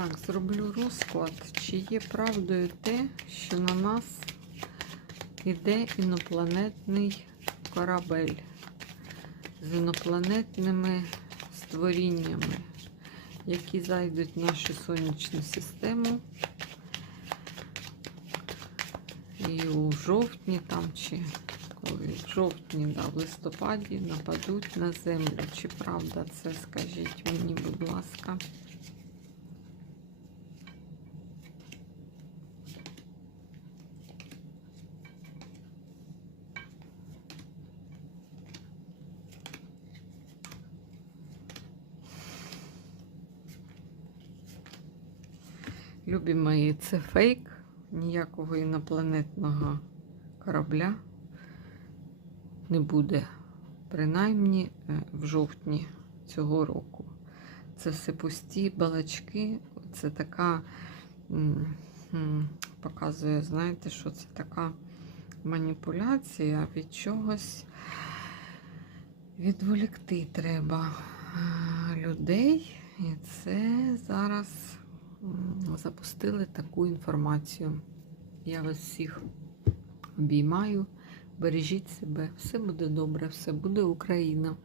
Так, зроблю розклад. Чи є правдою те, що на нас іде інопланетний корабель з інопланетними створіннями, які зайдуть в нашу сонячну систему. І у жовтні там чи коли в жовтні, да, в листопаді нападуть на землю. Чи правда це? Скажіть мені, будь ласка. Любі мої, це фейк, ніякого інопланетного корабля не буде, принаймні е, в жовтні цього року. Це все пусті балачки, це така показує, знаєте, що це така маніпуляція від чогось відволікти треба е, людей. І це зараз запустили таку інформацію. Я вас всіх обіймаю. Бережіть себе, все буде добре, все буде Україна.